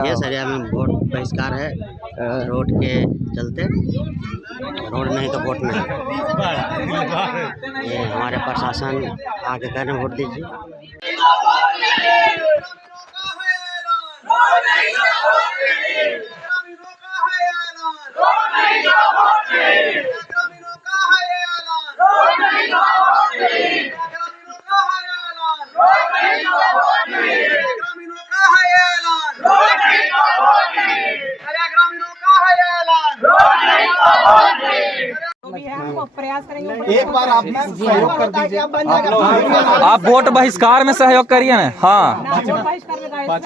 ये सरिया में वोट बहिष्कार है रोड के चलते। रोड नहीं तो वोट नहीं। ये हमारे प्रशासन आगे कह रहे हैं वोट दीजिए। प्रयास करेंगे। एक बार आप सहयोग कर दीजिए। आप वोट बहिष्कार में सहयोग करिए ना। हाँ,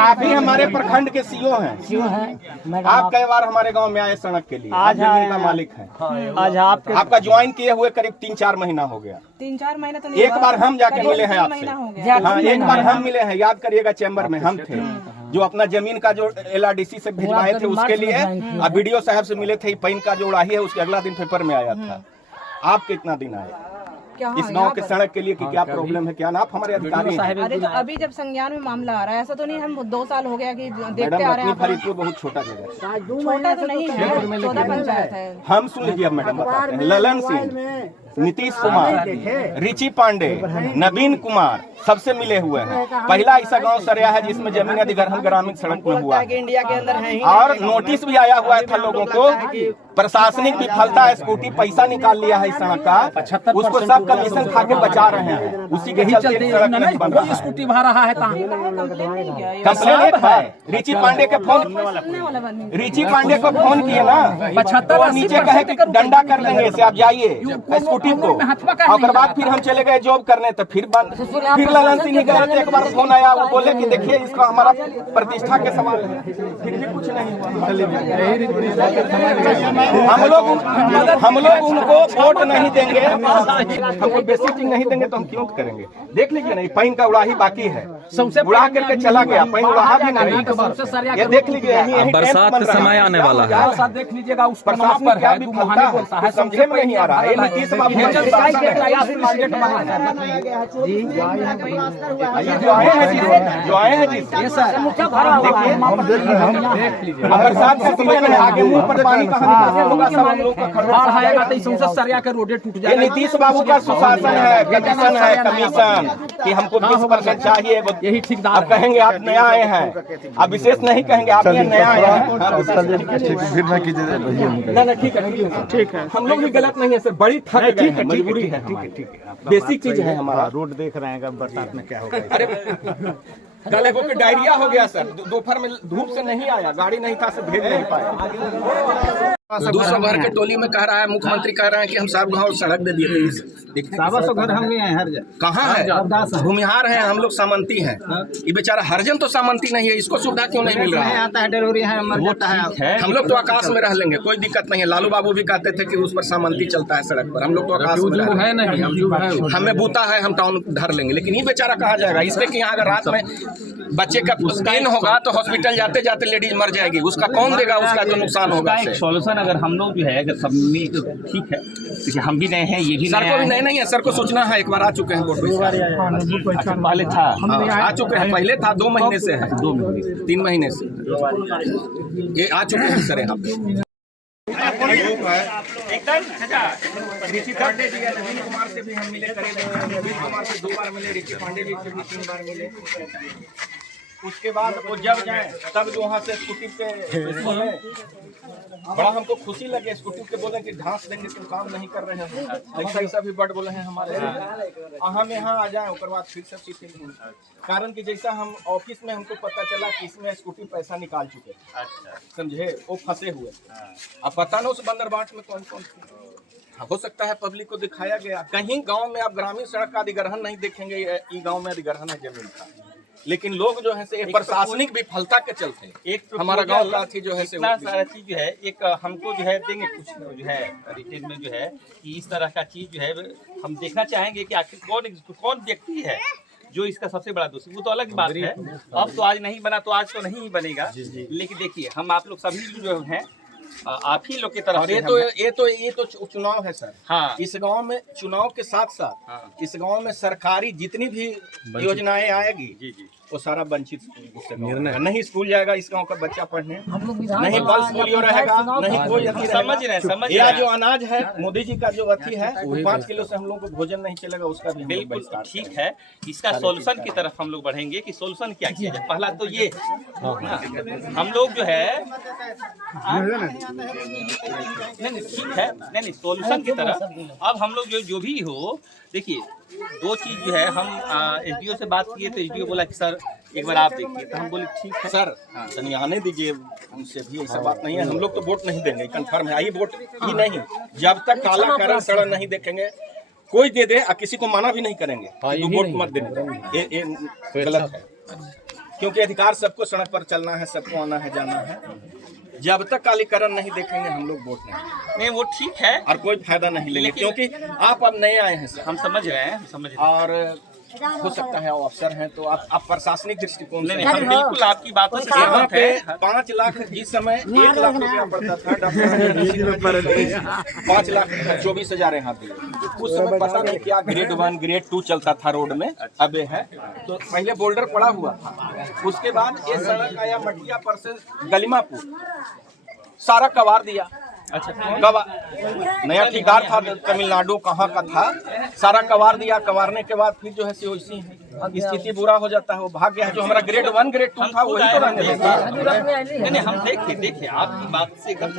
आप ही हमारे प्रखंड के सीओ हैं। आप कई बार हमारे गांव में आए सड़क के लिए। आज जमीन का मालिक है। आज आपका ज्वाइन किए हुए करीब 3-4 महीना हो गया। 3-4 महीना तो नहीं। एक बार हम जाके मिले हैं आपसे। हाँ, एक बार हम मिले हैं, याद करिएगा, चैम्बर में हम थे जो अपना जमीन का जो LRDC से भिजवाए थे उसके लिए। अब BDO साहब से मिले थे, पैन का जो उड़ाही है उसके अगला दिन पेपर में आया था। आप कितना दिन आए इस गांव के सड़क के लिए कि क्या प्रॉब्लम है, क्या ना? आप हमारे अधिकारी हैं। अरे तो अभी जब संज्ञान में मामला आ रहा है, ऐसा तो नहीं हम 2 साल हो गया कि देखते आ रहे हैं। फरीदपुर बहुत छोटा जगह है, छोटा तो नहीं है, 14 पंचायत है। हम सुन लीजिए, अब मैडम बताते हैं। ललन सिंह, नीतीश कुमार, रिची पांडे, नवीन कुमार सबसे मिले हुए हैं। पहला ऐसा गांव सरिया है जिसमें जमीन अधिग्रहण ग्रामीण सड़क में हुआ है। इंडिया के अंदर है। और नोटिस भी आया हुआ था लोगों को। प्रशासनिक विफलता, स्कूटी पैसा निकाल लिया है इस सड़क का, उसको सब कमीशन खा के बचा रहे हैं। उसी के चलते सड़क नहीं बन रहा है। स्कूटी भर रहा है। कंप्लेन है रिची पांडे के फोन, रिची पांडे को फोन किए ना, 75 नीचे कहे कि डंडा कर लेंगे से आप जाइए स्कूटी को। और बाद फिर हम चले गए जॉब करने, तो फिर ललन सिंह गए। एक बार फोन आया, वो बोले कि देखिए इसका हमारा प्रतिष्ठा के सवाल है। फिर भी कुछ नहीं हुआ। हम लोग उनको वोट नहीं देंगे, हमको बेसिक चीज नहीं देंगे तो हम क्यों करेंगे? देख लीजिए ना, पैन का उड़ाही बाकी है, उड़ा करके चला गया। पैन उड़ा भी नहीं, ये देख लीजिए। बरसात का समय आने वाला है, देख लीजिएगा। उस बरसात में क्या भी फलता है समझे में नहीं आ रहा है। नीतीश बाबू जो आए हैं जी, बरसात का समय है, आगे मुंह पर पानी टूट जाए। नीतीश बाबू का सुशासन है, कमीशन है, कमीशन कि हमको 20% चाहिए। यही ठीक आप कहेंगे, आप नया आए हैं, आप विशेष नहीं कहेंगे, आप ये नया आए हैं। फिर ना कीजिए। ना ठीक है, हम लोग भी गलत नहीं है सर, बड़ी थक गए हैं, मजबूरी है। ठीक है, बेसिक चीज है हमारा। रोड देख रहे हैं बरसात में क्या होगा। अरे कल को डायरिया हो गया सर, दोपहर में धूप से नहीं आया, गाड़ी नहीं था, भेज नहीं पाया। 200 घर के टोली में कह रहा है, मुख्यमंत्री कह रहे हैं कि हम सब गाँव सड़क दे दिए। 700 घर हम नहीं है, हर कहाँ है? भूमिहार है हम लोग, सामंती हैं। ये बेचारा हरजन तो सामंती नहीं है, इसको सुविधा क्यों नहीं मिल रहा है? आता है डिलीवरी है, मर जाता है। हम लोग तो आकाश में रह लेंगे, कोई दिक्कत नहीं है। लालू बाबू भी कहते थे कि उस पर सामंती चलता है सड़क पर, हम लोग तो आकाश में है नहीं, हमें बूता है, हम टाउन धर लेंगे। लेकिन ये बेचारा कहाँ जाएगा? इसलिए कि यहाँ अगर रात में बच्चे का स्कैन होगा तो हॉस्पिटल जाते जाते लेडीज मर जाएगी, उसका कौन देगा? उसका जो नुकसान होगा। सॉल्यूशन अगर हम लोग जो है, अगर सब में ठीक है, क्योंकि हम भी नए हैं, ये भी सर को भी नहीं है। सर को सूचना है, एक बार आ चुके हैं वोट पहले था, आ चुके हैं, पहले था, 2 महीने से है, 3 महीने से ये आ चुके हैं सर। यहाँ पे रिची पांडे जी, नवीन कुमार से भी हम मिले, नवीन कुमार से 2 बार मिले, रिची पांडे जी से भी 3 बार मिले। उसके बाद वो जब जाए तब जो वहाँ से स्कूटी पे बड़ा हमको खुशी लगे। स्कूटी के बोले कि ढांस देंगे, तुम काम नहीं कर रहे हैं, ऐसा भी बड़ बोले हैं हमारे। हम यहाँ आ जाए उसके बाद फिर सब चीज कारण कि जैसा हम ऑफिस में हमको पता चला कि इसमें स्कूटी पैसा निकाल चुके, समझे, वो फंसे हुए। अब पता ना उस बंदरबाट में कौन हो सकता है, पब्लिक को दिखाया गया। कहीं गाँव में आप ग्रामीण सड़क का अधिग्रहण नहीं देखेंगे, ये गाँव में अधिग्रहण है जमीन का। लेकिन लोग जो है से प्रशासनिक विफलता के चलते एक हमारा गांव का जो है से सारा चीज जो है, एक हमको जो है देंगे कुछ जो है रिटेल में जो है कि इस तरह का चीज जो है हम देखना चाहेंगे कि आखिर कौन व्यक्ति है जो इसका सबसे बड़ा दोषी। वो तो अलग बात है, अब तो आज नहीं बना तो आज तो नहीं बनेगा। लेकिन देखिए, हम आप लोग सभी जो हैं, आप ही लोग की तरफ। और ये तो चुनाव है सर। हाँ, इस गांव में चुनाव के साथ साथ इस गांव में सरकारी जितनी भी योजनाएं आएगी, वो सारा वंचित निर्णय नहीं स्कूल जाएगा इस गांव का बच्चा पढ़ने, नहीं पल्स पोलियो रहेगा, नहीं कोई अथी समझ रहे हैं, समझ या रहे हैं। जो अनाज है मोदी जी का जो अथी है 5 किलो से हम लोग को भोजन नहीं चलेगा, उसका भी हम लोग बिल्कुल बहिष्कार ठीक है। इसका सॉल्यूशन की तरफ हम लोग बढ़ेंगे कि सॉल्यूशन क्या किया जाए। पहला तो ये हम लोग जो है नहीं ठीक है, नहीं सॉल्यूशन की तरफ अब हम लोग जो भी हो, देखिए 2 चीज जो है हम एसडीओ से बात किए तो एसडीओ बोला कि सर एक बार आप देखिए, तो हम बोले ठीक है सर तनी आने दीजिए, हमसे भी ऐसा बात नहीं है, हम लोग तो वोट नहीं देंगे, कंफर्म है। आई वोट ही नहीं, जब तक काला करण सड़न नहीं देखेंगे, कोई दे दे किसी को मना भी नहीं करेंगे कि तू वोट मत देने, ये गलत है। क्योंकि अधिकार सबको सड़क पर चलना है, सबको आना है जाना है। जब तक कालीकरण नहीं देखेंगे हम लोग वोट नहीं वो ठीक है और कोई फायदा नहीं लेंगे, क्योंकि आप अब नए आए हैं सर, हम समझ रहे हैं, समझ रहे हैं। और हो सकता है अफसर हैं तो आप प्रशासनिक दृष्टिकोण से नहीं हम बिल्कुल आपकी बातों से यहाँ सहमत पे है। 5 लाख जिस समय 1 लाख रुपया पड़ता था, डॉक्टर 5 लाख 24,000 यहाँ दिए। उस समय पता नहीं क्या ग्रेड 1 ग्रेड 2 चलता था रोड में, अब है तो पहले बोल्डर पड़ा हुआ था, उसके बाद ये सड़क आया मटिया पर से गलिमापुर, सारा कवार दिया। अच्छा नया ठेकेदार था तमिलनाडु कहाँ का था, सारा कवार दिया, कवारने के बाद फिर जो है वैसी स्थिति बुरा हो जाता है, वो भाग गया है। जो हमारा ग्रेड 1 ग्रेड 2 था वही तो रहने देगा। नहीं हम देखिए आपकी बात से एकदम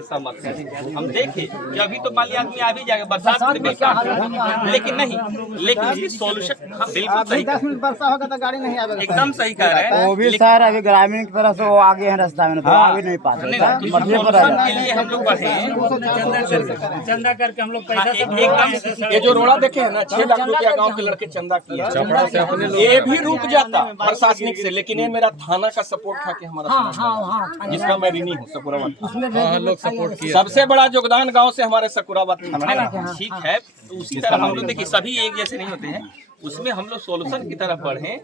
सहमत है। हम देखे कि अभी तो मान लिया आदमी आ भी जाएगा बरसात में बेकार, लेकिन नहीं, लेकिन सॉल्यूशन हम बिल्कुल सही 10 मिनट वर्षा होगा तो गाड़ी नहीं आएगा। एकदम सही कह रहे हैं। वो भी सर अभी ग्रामीण की तरफ से वो आगे हैं रास्ता में, तो आ भी नहीं पाते। सॉल्यूशन के लिए हम लोग बढ़े चंदा करके हम लोग पैसा एकदम। ये जो रोड़ा देखे है ना, 6 लाख रुपया गांव के लड़के चंदा किए, ये भी रुक जाता प्रशासनिक से, लेकिन ये मेरा थाना का सपोर्ट था कि हमारा जिसका मैं ऋणी हूँ सकुराबाद लोग सपोर्ट किया। सबसे बड़ा योगदान गांव से हमारे सकुराबाद थाना का। ठीक है, तो उसी तरह हम लोग देखिए सभी एक जैसे नहीं होते हैं, उसमें हम लोग सोल्यूशन की तरफ बढ़े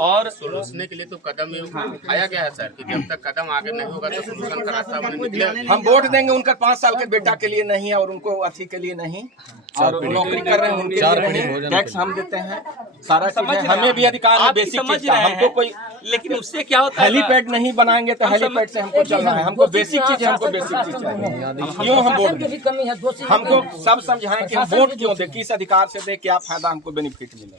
और सोल्यूशन के लिए तो कदम उठाया गया है सर कि जब तक कदम आगे नहीं होगा तो सोल्यूशन का रास्ता बने निकले। हम वोट देंगे उनका 5 साल के बेटा के लिए नहीं है और उनको अथी के लिए नहीं, और नौकरी कर रहे हैं उनके लिए नहीं, टैक्स हम देते हैं, सारा चीज है, हमें भी अधिकार है बेसिक चीज का। हमको कोई लेकिन उससे क्या होता है, हेलीपैड नहीं बनाएंगे तो हेलीपैड से हमको चलना है, हमको बेसिक चीज है, हमको बेसिक चीज चाहिए। क्यों हम वोट दें? हमको सब समझाएं कि हम वोट क्यों दें, किस अधिकार से दें, क्या फायदा हमको बेनिफिट मिलेगा।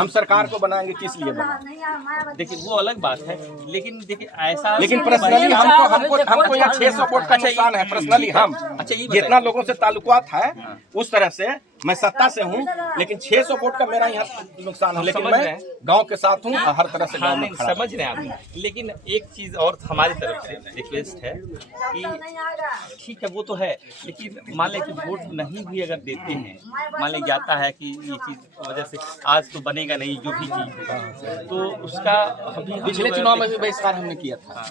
हम सरकार को बनाएंगे किस लिए बनाएंगे? देखिए वो अलग बात है, लेकिन देखिए ऐसा लेकिन पर्सनली हमको यहाँ 600 वोट का नुकसान है। पर्सनली हम जितना लोगों से ताल्लुकात है उस तरह से मैं सत्ता से हूँ, लेकिन 600 वोट का मेरा यहाँ नुकसान है, लेकिन मैं गांव के साथ हूँ, हर तरह से गांव में खड़ा हूं। समझ रहे हैं आप। लेकिन एक चीज और हमारी तरफ से रिक्वेस्ट है कि ठीक है वो तो है, लेकिन मान लें कि वोट नहीं भी अगर देते हैं, मान लें जाता है कि ये चीज वजह से आज तो बनेगा नहीं जो भी चीज है, तो उसका पिछले चुनाव में भी बहिष्कार हमने किया था,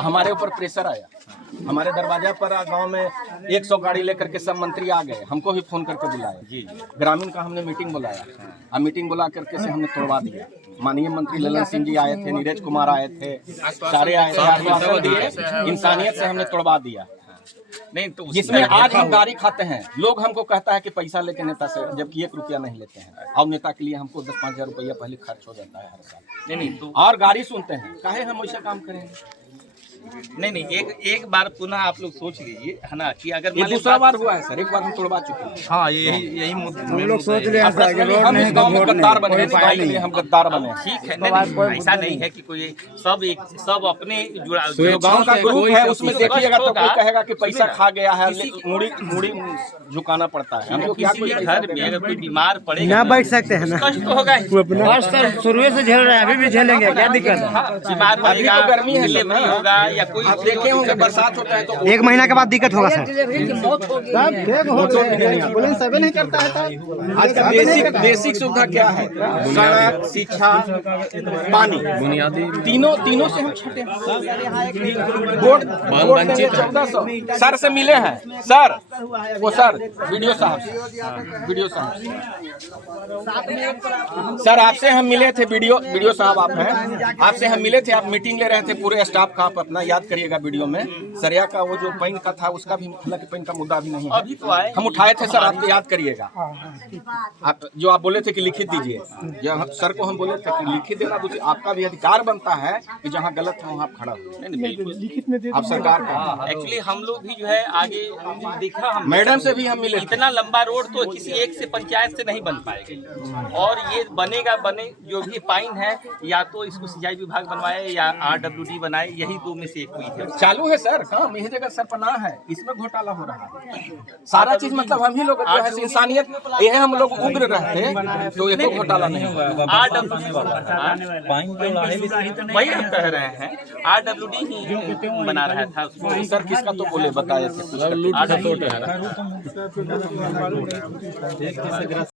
हमारे ऊपर प्रेशर आया, हमारे दरवाजा पर गांव में 100 गाड़ी लेकर के सब मंत्री आ गए, हमको भी फोन करके बुलाया जी, ग्रामीण का हमने मीटिंग बुलाया और मीटिंग बुला करके से हमने तोड़वा दिया। माननीय मंत्री ललन सिंह जी आए थे, नीरज कुमार आए थे, सारे आए थे, आश्वासन दिए, इंसानियत से हमने तोड़वा दिया। नहीं तो जिसमें आज हम गाड़ी खाते हैं, लोग हमको कहता है कि पैसा लेके नेता से, जबकि 1 रुपया नहीं लेते हैं, और नेता के लिए हमको 10-5 हजार रुपया पहले खर्च हो जाता है हर साल। नहीं तो और गाड़ी सुनते हैं, काहे हम वैसा काम करेंगे? नहीं एक बार पुनः आप लोग सोच लीजिए है ना कि अगर ये दूसरा बार हुआ है सर, एक बार हम तोड़वा चुके हैं। हाँ यही मुद्दा हम लोग सोच रहे हैं सर कि हम रोड इस नहीं गांव में तो गद्दार बने, इस गांव के लिए हम गद्दार बने। ठीक है, नहीं ऐसा नहीं है कि कोई सब अपने जो गांव का ग्रुप है उसमें देखिएगा तो कोई कहेगा कि पैसा खा गया है, मुड़ी झुकाना पड़ता है। हमको क्या कोई घर में अगर कोई बीमार पड़ेगा ना बैठ सकते हैं ना, कष्ट तो होगा ही। सर शुरू से झेल रहे हैं, अभी भी झेलेंगे, क्या दिक्कत है? बीमार पड़ेगा, गर्मी है, डिलीवरी होगा या कोई आप देखे होंगे बरसात होता है तो 1 महीना के बाद दिक्कत होगा सर। एम्बुलेंस अभी नहीं करता है सर। आज का बेसिक सुविधा क्या है? सड़क, शिक्षा, पानी, बुनियादी तीनों से हम छूटे। वोट देंगे 1400। सर से मिले हैं सर, वो सर वीडियो साहब सर आपसे हम मिले थे, वीडियो साहब आप हैं, आपसे हम मिले थे, आप मीटिंग ले रहे थे पूरे स्टाफ का, आप अपना याद करिएगा वीडियो में सरिया का वो जो पैन का था उसका भी हालांकि पैन का मुद्दा अभी नहीं है। अभी तो आए हम उठाए थे सर, आपको याद करिएगा। आप जो आप बोले थे कि लिखित दीजिए, सर को हम बोले थे कि लिखित देना तो आपका भी अधिकार बनता है कि जहाँ गलत है वहाँ आप खड़ा हो। आप सरकार का एक्चुअली हम लोग भी जो है आगे देखा, हम मैडम से भी हम मिले। इतना लंबा रोड तो किसी एक से पंचायत से नहीं बन पाएगा, और ये बनेगा जो भी पाइन है या तो इसको सिंचाई विभाग बनवाए या RWD बनाए, यही दो में से एक हुई है। चालू है सर काम, यही जगह सरपना है, इसमें घोटाला हो रहा है सारा चीज। मतलब हम ही लोग जो है इंसानियत, ये हम लोग उग्र रहते तो ये तो घोटाला नहीं होगा। वही हम कह रहे हैं, RWD ही बना रहा था उसको। सर किसका तो बोले बताए थे कुछ।